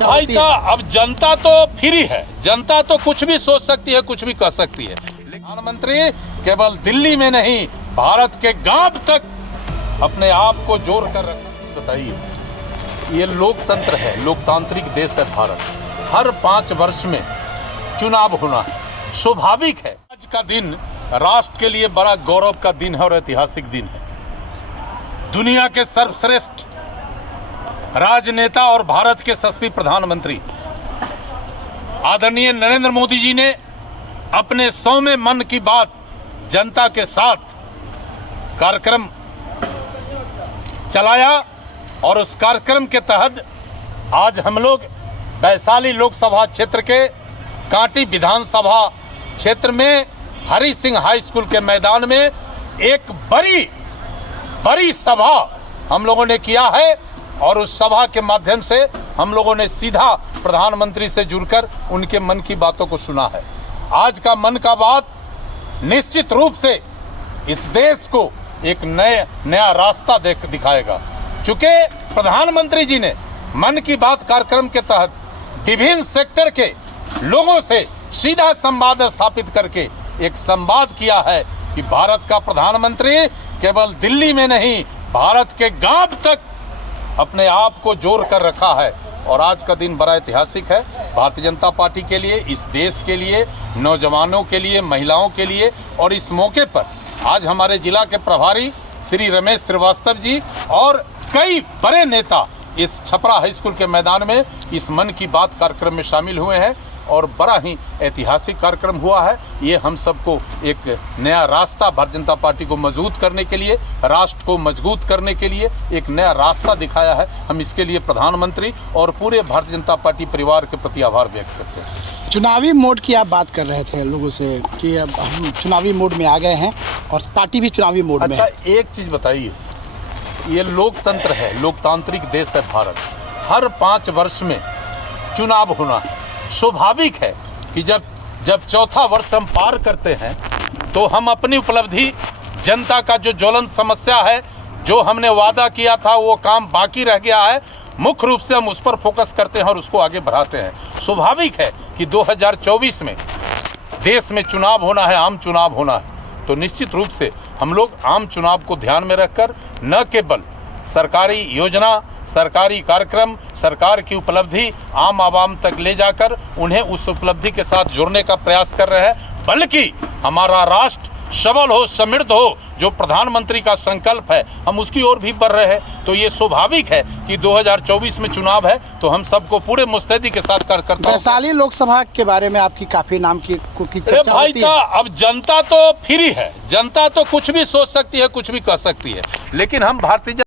भाई का अब जनता तो फ्री है, जनता तो कुछ भी सोच सकती है, कुछ भी कह सकती है। प्रधानमंत्री केवल दिल्ली में नहीं, भारत के गांव तक अपने आप को जोड़ कर रखा। बताइए, ये लोकतंत्र है, लोकतांत्रिक देश है भारत। हर 5 वर्ष में चुनाव होना है, स्वाभाविक है। आज का दिन राष्ट्र के लिए बड़ा गौरव का दिन है और ऐतिहासिक दिन है। दुनिया के सर्वश्रेष्ठ राजनेता और भारत के यशस्वी प्रधानमंत्री आदरणीय नरेंद्र मोदी जी ने अपने 100वें मन की बात जनता के साथ कार्यक्रम चलाया और उस कार्यक्रम के तहत आज हम लोग वैशाली लोकसभा क्षेत्र के कांटी विधानसभा क्षेत्र में हरि सिंह हाई स्कूल के मैदान में एक बड़ी सभा हम लोगों ने किया है और उस सभा के माध्यम से हम लोगों ने सीधा प्रधानमंत्री से जुड़कर उनके मन की बातों को सुना है। आज का मन का बात निश्चित रूप से इस देश को एक नया रास्ता दिखाएगा, क्योंकि प्रधानमंत्री जी ने मन की बात कार्यक्रम के तहत विभिन्न सेक्टर के लोगों से सीधा संवाद स्थापित करके एक संवाद किया है कि भारत का प्रधानमंत्री केवल दिल्ली में नहीं, भारत के गांव तक अपने आप को जोड़ कर रखा है। और आज का दिन बड़ा ऐतिहासिक है भारतीय जनता पार्टी के लिए, इस देश के लिए, नौजवानों के लिए, महिलाओं के लिए। और इस मौके पर आज हमारे जिला के प्रभारी श्री रमेश श्रीवास्तव जी और कई बड़े नेता इस छपरा हाई स्कूल के मैदान में इस मन की बात कार्यक्रम में शामिल हुए हैं और बड़ा ही ऐतिहासिक कार्यक्रम हुआ है। ये हम सबको एक नया रास्ता भारतीय जनता पार्टी को मजबूत करने के लिए, राष्ट्र को मजबूत करने के लिए एक नया रास्ता दिखाया है। हम इसके लिए प्रधानमंत्री और पूरे भारतीय जनता पार्टी परिवार के प्रति आभार व्यक्त करते हैं। चुनावी मोड की आप बात कर रहे थे लोगों से कि अब हम चुनावी मोड में आ गए हैं और पार्टी भी चुनावी मोड में है। अच्छा, एक चीज़ बताइए, ये लोकतंत्र है, लोकतांत्रिक देश है भारत। हर 5 वर्ष में चुनाव होना है, स्वाभाविक है कि जब चौथा वर्ष हम पार करते हैं तो हम अपनी उपलब्धि, जनता का जो ज्वलंत समस्या है, जो हमने वादा किया था वो काम बाकी रह गया है, मुख्य रूप से हम उस पर फोकस करते हैं और उसको आगे बढ़ाते हैं। स्वाभाविक है कि 2024 में देश में चुनाव होना है, आम चुनाव होना है, तो निश्चित रूप से हम लोग आम चुनाव को ध्यान में रखकर न केवल सरकारी योजना, सरकारी कार्यक्रम, सरकार की उपलब्धि आम आवाम तक ले जाकर उन्हें उस उपलब्धि के साथ जोड़ने का प्रयास कर रहे हैं, बल्कि हमारा राष्ट्र सबल हो, समृद्ध हो, जो प्रधानमंत्री का संकल्प है, हम उसकी ओर भी बढ़ रहे हैं। तो ये स्वाभाविक है कि 2024 में चुनाव है तो हम सबको पूरे मुस्तैदी के साथ कार्यकर्ता। वैशाली लोकसभा के बारे में आपकी काफी नाम की चर्चा भाई होती का है। अब जनता तो फ्री है, जनता तो कुछ भी सोच सकती है, कुछ भी कह सकती है, लेकिन हम भारतीय